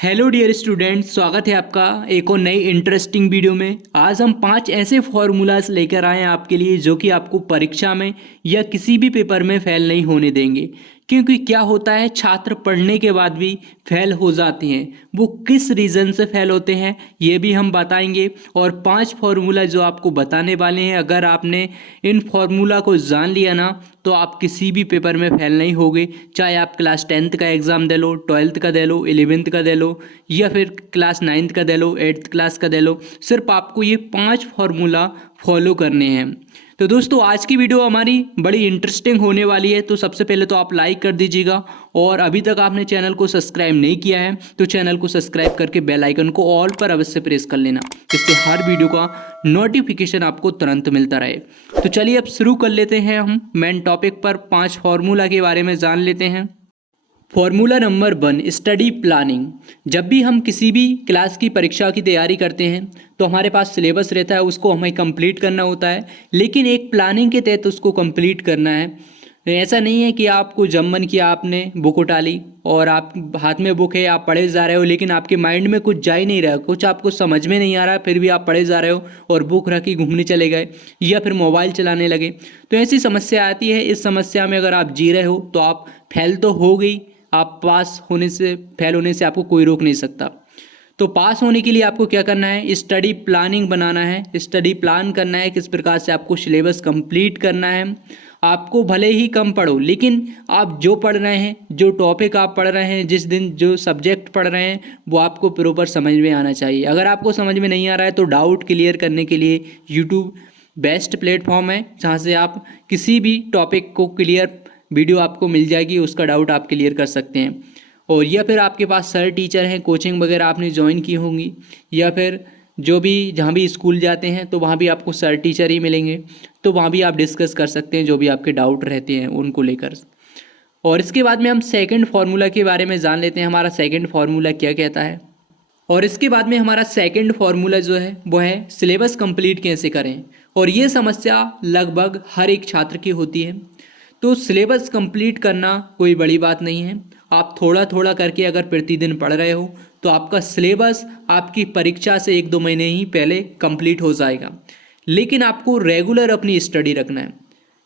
Hello dear student, स्वागत है आपका एक और नई इंटरेस्टिंग वीडियो में। आज हम 5 ऐसे फॉर्मूलाज लेकर आए हैं आपके लिए जो कि आपको परीक्षा में या किसी भी पेपर में फेल नहीं होने देंगे। क्योंकि क्या होता है, छात्र पढ़ने के बाद भी फेल हो जाते हैं। वो किस रीज़न से फेल होते हैं ये भी हम बताएंगे। और 5 फार्मूला जो आपको बताने वाले हैं, अगर आपने इन फार्मूला को जान लिया ना तो आप किसी भी पेपर में फेल नहीं होगे। चाहे आप क्लास 10th का एग्ज़ाम दे लो, 12th का दे लो, 11th का दे लो या फिर क्लास 9th का दे लो, 8th क्लास का दे लो। सिर्फ आपको ये 5 फार्मूला फॉलो करने हैं। तो दोस्तों, आज की वीडियो हमारी बड़ी इंटरेस्टिंग होने वाली है। तो सबसे पहले तो आप लाइक कर दीजिएगा, और अभी तक आपने चैनल को सब्सक्राइब नहीं किया है तो चैनल को सब्सक्राइब करके बेल आइकन को ऑल पर अवश्य प्रेस कर लेना, जिससे हर वीडियो का नोटिफिकेशन आपको तुरंत मिलता रहे। तो चलिए अब शुरू कर लेते हैं। हम मेन टॉपिक पर 5 फार्मूला के बारे में जान लेते हैं। Formula number 1, study planning. जब भी हम किसी भी क्लास की परीक्षा की तैयारी करते हैं तो हमारे पास सिलेबस रहता है, उसको हमें कंप्लीट करना होता है, लेकिन एक प्लानिंग के तहत उसको कंप्लीट करना है। ऐसा नहीं है कि आपको जब मन किया आपने बुक उठा ली और आप हाथ में बुक है, आप पढ़े जा रहे हो, लेकिन आपके माइंड में कुछ जा ही नहीं रहा, कुछ आपको समझ में नहीं आ रहा, फिर भी आप पढ़े जा रहे हो और बुक रखी घूमने चले गए या फिर मोबाइल चलाने लगे। तो ऐसी समस्या आती है। इस समस्या में अगर आप जी रहे हो तो आप फेल तो हो गई, आप पास होने से फेल होने से आपको कोई रोक नहीं सकता। तो पास होने के लिए आपको क्या करना है, स्टडी प्लानिंग बनाना है, स्टडी प्लान करना है, किस प्रकार से आपको सिलेबस कंप्लीट करना है। आपको भले ही कम पढ़ो, लेकिन आप जो पढ़ रहे हैं, जो टॉपिक आप पढ़ रहे हैं, जिस दिन जो सब्जेक्ट पढ़ रहे हैं, वो आपको प्रॉपर समझ में आना चाहिए। अगर आपको समझ में नहीं आ रहा है तो डाउट क्लियर करने के लिए यूट्यूब बेस्ट प्लेटफॉर्म है, जहाँ से आप किसी भी टॉपिक को क्लियर वीडियो आपको मिल जाएगी, उसका डाउट आप क्लियर कर सकते हैं। और या फिर आपके पास सर टीचर हैं, कोचिंग वगैरह आपने ज्वाइन की होंगी, या फिर जो भी जहाँ भी स्कूल जाते हैं तो वहाँ भी आपको सर टीचर ही मिलेंगे, तो वहाँ भी आप डिस्कस कर सकते हैं जो भी आपके डाउट रहते हैं उनको लेकर। और इसके बाद में हम सेकंड फार्मूला के बारे में जान लेते हैं। हमारा सेकंड फार्मूला क्या कहता है। और इसके बाद में हमारा सेकंड फार्मूला जो है वो है सिलेबस कंप्लीट कैसे करें। और ये समस्या लगभग हर एक छात्र की होती है। तो सिलेबस कंप्लीट करना कोई बड़ी बात नहीं है। आप थोड़ा थोड़ा करके अगर प्रतिदिन पढ़ रहे हो तो आपका सिलेबस आपकी परीक्षा से 1-2 महीने ही पहले कंप्लीट हो जाएगा। लेकिन आपको रेगुलर अपनी स्टडी रखना है।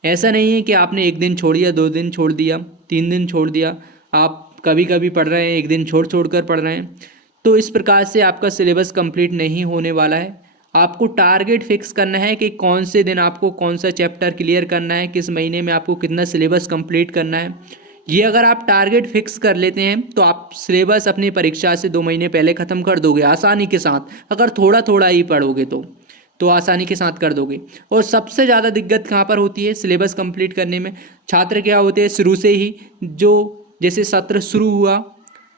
ऐसा नहीं है कि आपने 1 दिन छोड़ दिया, 2 दिन छोड़ दिया, 3 दिन छोड़ दिया, आप कभी कभी पढ़ रहे हैं, 1 दिन छोड़ छोड़ कर पढ़ रहे हैं। तो इस प्रकार से आपका सिलेबस कंप्लीट नहीं होने वाला है। आपको टारगेट फिक्स करना है कि कौन से दिन आपको कौन सा चैप्टर क्लियर करना है, किस महीने में आपको कितना सिलेबस कंप्लीट करना है। ये अगर आप टारगेट फिक्स कर लेते हैं तो आप सिलेबस अपनी परीक्षा से 2 महीने पहले ख़त्म कर दोगे आसानी के साथ। अगर थोड़ा थोड़ा ही पढ़ोगे तो आसानी के साथ कर दोगे। और सबसे ज़्यादा दिक्कत कहाँ पर होती है सिलेबस कंप्लीट करने में। छात्र क्या होते हैं, शुरू से ही जो जैसे सत्र शुरू हुआ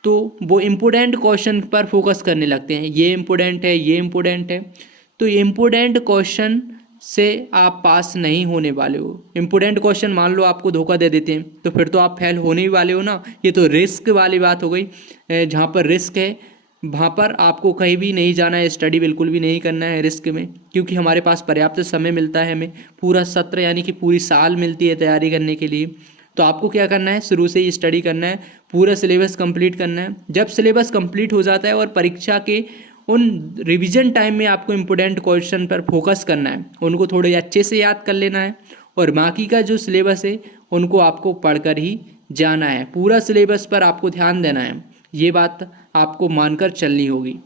तो वो इम्पोर्टेंट क्वेश्चन पर फोकस करने लगते हैं, ये इम्पोर्टेंट है, ये इम्पोर्टेंट है। तो इम्पोर्टेंट क्वेश्चन से आप पास नहीं होने वाले हो। इम्पोर्टेंट क्वेश्चन मान लो आपको धोखा दे देते हैं तो फिर तो आप फेल होने ही वाले हो ना। ये तो रिस्क वाली बात हो गई। जहाँ पर रिस्क है वहाँ पर आपको कहीं भी नहीं जाना है, स्टडी बिल्कुल भी नहीं करना है रिस्क में, क्योंकि हमारे पास पर्याप्त समय मिलता है। हमें पूरा सत्र यानी कि पूरी साल मिलती है तैयारी करने के लिए। तो आपको क्या करना है, शुरू से ही स्टडी करना है, पूरा सिलेबस कंप्लीट करना है। जब सिलेबस कंप्लीट हो जाता है और परीक्षा के उन रिवीजन टाइम में आपको इम्पोर्टेंट क्वेश्चन पर फोकस करना है, उनको थोड़े अच्छे से याद कर लेना है, और बाकी का जो सिलेबस है उनको आपको पढ़कर ही जाना है। पूरा सिलेबस पर आपको ध्यान देना है, ये बात आपको मानकर चलनी होगी।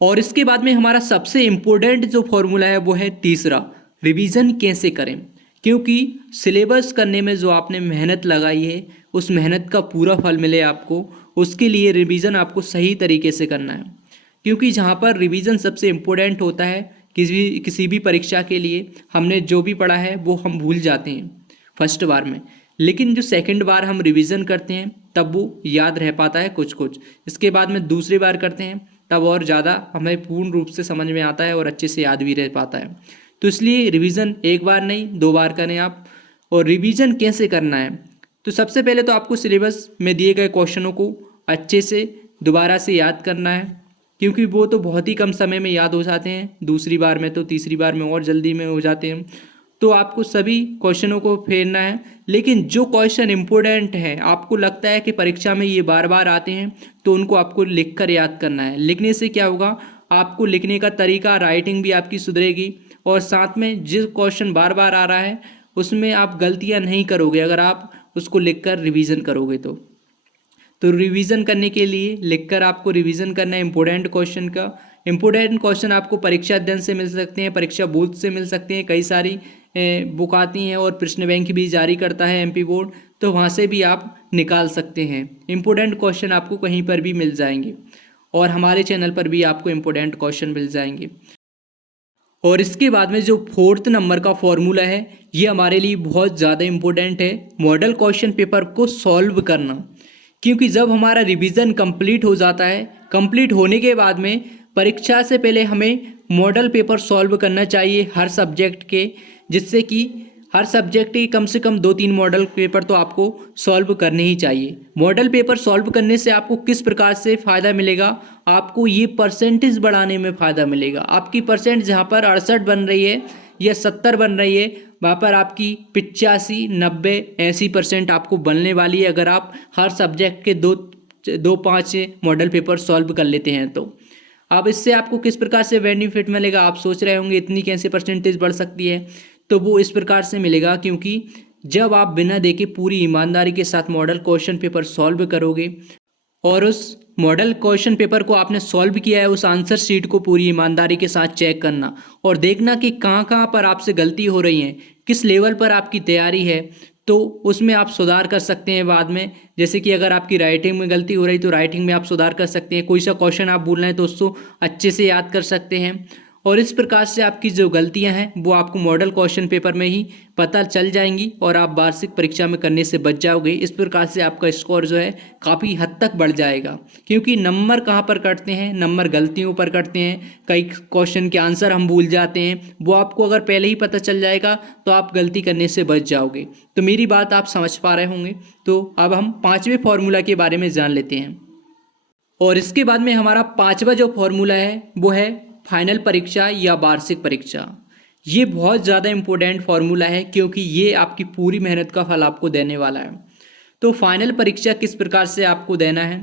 और इसके बाद में हमारा सबसे इम्पोर्टेंट जो फॉर्मूला है वो है तीसरा, रिवीजन कैसे करें। क्योंकि सिलेबस करने में जो आपने मेहनत लगाई है उस मेहनत का पूरा फल मिले आपको, उसके लिए रिवीजन आपको सही तरीके से करना है। क्योंकि जहाँ पर रिवीजन सबसे इम्पोर्टेंट होता है किसी भी परीक्षा के लिए, हमने जो भी पढ़ा है वो हम भूल जाते हैं फर्स्ट बार में, लेकिन जो सेकंड बार हम रिवीजन करते हैं तब वो याद रह पाता है कुछ कुछ। इसके बाद में दूसरी बार करते हैं तब और ज़्यादा हमें पूर्ण रूप से समझ में आता है और अच्छे से याद भी रह पाता है। तो इसलिए रिवीजन 1 बार नहीं 2 बार करें आप। और रिवीजन कैसे करना है, तो सबसे पहले तो आपको सिलेबस में दिए गए क्वेश्चनों को अच्छे से दोबारा से याद करना है, क्योंकि वो तो बहुत ही कम समय में याद हो जाते हैं। दूसरी बार में तो तीसरी बार में और जल्दी में हो जाते हैं। तो आपको सभी क्वेश्चनों को फेरना है। लेकिन जो क्वेश्चन इम्पोर्टेंट है, आपको लगता है कि परीक्षा में ये बार बार आते हैं, तो उनको आपको लिख कर याद करना है। लिखने से क्या होगा, आपको लिखने का तरीका, राइटिंग भी आपकी सुधरेगी, और साथ में जिस क्वेश्चन बार बार आ रहा है उसमें आप गलतियां नहीं करोगे अगर आप उसको लिखकर रिवीजन करोगे। तो रिवीजन करने के लिए लिखकर आपको रिवीजन करना है इम्पोर्टेंट क्वेश्चन का। इम्पोर्टेंट क्वेश्चन आपको परीक्षा अध्ययन से मिल सकते हैं, परीक्षा बूथ से मिल सकते हैं, कई सारी बुक आती हैं, और प्रश्न बैंक भी जारी करता है एमपी बोर्ड, तो वहाँ से भी आप निकाल सकते हैं। इम्पोर्टेंट क्वेश्चन आपको कहीं पर भी मिल जाएंगे, और हमारे चैनल पर भी आपको इम्पोर्टेंट क्वेश्चन मिल जाएंगे। और इसके बाद में जो 4th नंबर का फॉर्मूला है, ये हमारे लिए बहुत ज़्यादा इम्पोर्टेंट है, मॉडल क्वेश्चन पेपर को सॉल्व करना। क्योंकि जब हमारा रिवीजन कंप्लीट हो जाता है, कंप्लीट होने के बाद में परीक्षा से पहले हमें मॉडल पेपर सॉल्व करना चाहिए हर सब्जेक्ट के, जिससे कि हर सब्जेक्ट के कम से कम 2-3 मॉडल पेपर तो आपको सॉल्व करने ही चाहिए। मॉडल पेपर सॉल्व करने से आपको किस प्रकार से फ़ायदा मिलेगा, आपको ये परसेंटेज बढ़ाने में फ़ायदा मिलेगा। आपकी परसेंट जहाँ पर 68 बन रही है या 70 बन रही है, वहाँ पर आपकी 85, 90, 80% आपको बनने वाली है, अगर आप हर सब्जेक्ट के 2-5 मॉडल पेपर सॉल्व कर लेते हैं। तो अब इससे आपको किस प्रकार से बेनिफिट मिलेगा, आप सोच रहे होंगे इतनी कैसे परसेंटेज बढ़ सकती है। तो वो इस प्रकार से मिलेगा, क्योंकि जब आप बिना देखे पूरी ईमानदारी के साथ मॉडल क्वेश्चन पेपर सॉल्व करोगे, और उस मॉडल क्वेश्चन पेपर को आपने सॉल्व किया है, उस आंसर शीट को पूरी ईमानदारी के साथ चेक करना और देखना कि कहाँ कहाँ पर आपसे गलती हो रही है, किस लेवल पर आपकी तैयारी है, तो उसमें आप सुधार कर सकते हैं बाद में। जैसे कि अगर आपकी राइटिंग में गलती हो रही तो राइटिंग में आप सुधार कर सकते हैं, कोई सा क्वेश्चन आप भूल रहे हैं तो उसको अच्छे से याद कर सकते हैं। और इस प्रकार से आपकी जो गलतियां हैं वो आपको मॉडल क्वेश्चन पेपर में ही पता चल जाएंगी, और आप वार्षिक परीक्षा में करने से बच जाओगे। इस प्रकार से आपका स्कोर जो है काफ़ी हद तक बढ़ जाएगा, क्योंकि नंबर कहाँ पर कटते हैं, नंबर गलतियों पर कटते हैं। कई क्वेश्चन के आंसर हम भूल जाते हैं, वो आपको अगर पहले ही पता चल जाएगा तो आप गलती करने से बच जाओगे। तो मेरी बात आप समझ पा रहे होंगे। तो अब हम 5वें फॉर्मूला के बारे में जान लेते हैं। और इसके बाद में हमारा 5वां जो फॉर्मूला है वो है फाइनल परीक्षा या वार्षिक परीक्षा। ये बहुत ज़्यादा इम्पोर्टेंट फार्मूला है, क्योंकि ये आपकी पूरी मेहनत का फल आपको देने वाला है। तो फाइनल परीक्षा किस प्रकार से आपको देना है,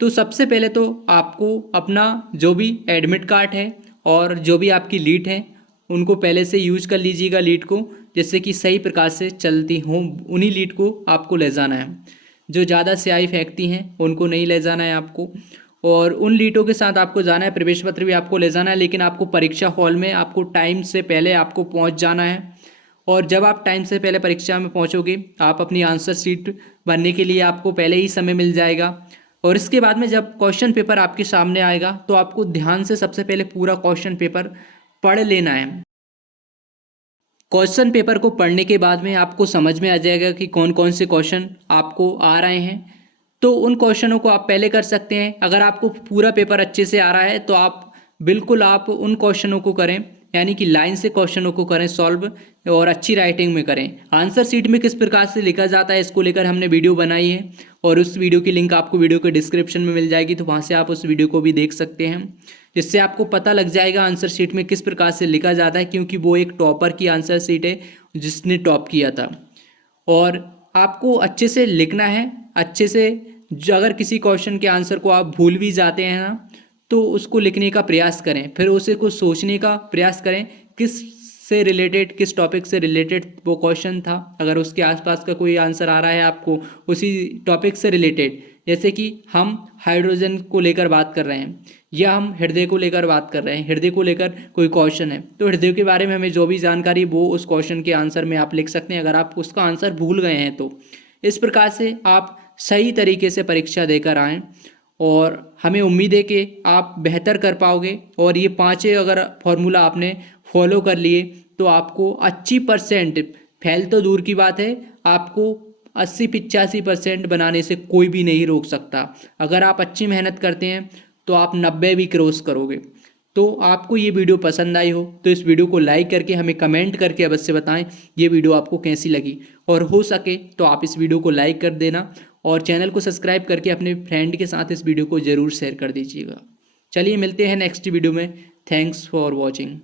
तो सबसे पहले तो आपको अपना जो भी एडमिट कार्ड है और जो भी आपकी लीड है उनको पहले से यूज कर लीजिएगा, लीड को, जिससे कि सही प्रकार से चलती हों। उन्हीं लीड को आपको ले जाना है, जो ज़्यादा स्याही फेंकती हैं उनको नहीं ले जाना है आपको। और उन लीटों के साथ आपको जाना है, प्रवेश पत्र भी आपको ले जाना है, लेकिन आपको परीक्षा हॉल में आपको टाइम से पहले आपको पहुंच जाना है। और जब आप टाइम से पहले परीक्षा में पहुंचोगे, आप अपनी आंसर शीट भरने के लिए आपको पहले ही समय मिल जाएगा। और इसके बाद में जब क्वेश्चन पेपर आपके सामने आएगा तो आपको ध्यान से सबसे पहले पूरा क्वेश्चन पेपर पढ़ लेना है। क्वेश्चन पेपर को पढ़ने के बाद में आपको समझ में आ जाएगा कि कौन कौन से क्वेश्चन आपको आ रहे हैं, तो उन क्वेश्चनों को आप पहले कर सकते हैं। अगर आपको पूरा पेपर अच्छे से आ रहा है तो आप बिल्कुल आप उन क्वेश्चनों को करें, यानी कि लाइन से क्वेश्चनों को करें सॉल्व, और अच्छी राइटिंग में करें। आंसर शीट में किस प्रकार से लिखा जाता है इसको लेकर हमने वीडियो बनाई है, और उस वीडियो की लिंक आपको वीडियो के डिस्क्रिप्शन में मिल जाएगी, तो वहाँ से आप उस वीडियो को भी देख सकते हैं, जिससे आपको पता लग जाएगा आंसर शीट में किस प्रकार से लिखा जाता है, क्योंकि वो एक टॉपर की आंसर शीट है जिसने टॉप किया था। और आपको अच्छे से लिखना है, अच्छे से। जो अगर किसी क्वेश्चन के आंसर को आप भूल भी जाते हैं ना, तो उसको लिखने का प्रयास करें, फिर उसे को सोचने का प्रयास करें किस से रिलेटेड, किस टॉपिक से रिलेटेड वो क्वेश्चन था। अगर उसके आसपास का कोई आंसर आ रहा है आपको उसी टॉपिक से रिलेटेड, जैसे कि हम हाइड्रोजन को लेकर बात कर रहे हैं या हम हृदय को लेकर बात कर रहे हैं, हृदय को लेकर कोई क्वेश्चन है, तो हृदय के बारे में हमें जो भी जानकारी वो उस क्वेश्चन के आंसर में आप लिख सकते हैं, अगर आप उसका आंसर भूल गए हैं तो। इस प्रकार से आप सही तरीके से परीक्षा देकर आएँ, और हमें उम्मीद है कि आप बेहतर कर पाओगे। और ये 5 अगर फॉर्मूला आपने फॉलो कर लिए तो आपको अच्छी परसेंट, फेल तो दूर की बात है, आपको 80-85% बनाने से कोई भी नहीं रोक सकता। अगर आप अच्छी मेहनत करते हैं तो आप 90 भी क्रॉस करोगे। तो आपको ये वीडियो पसंद आई हो तो इस वीडियो को लाइक करके हमें कमेंट करके अवश्य बताएं ये वीडियो आपको कैसी लगी, और हो सके तो आप इस वीडियो को लाइक कर देना, और चैनल को सब्सक्राइब करके अपने फ्रेंड के साथ इस वीडियो को ज़रूर शेयर कर दीजिएगा। चलिए मिलते हैं नेक्स्ट वीडियो में। Thanks for watching.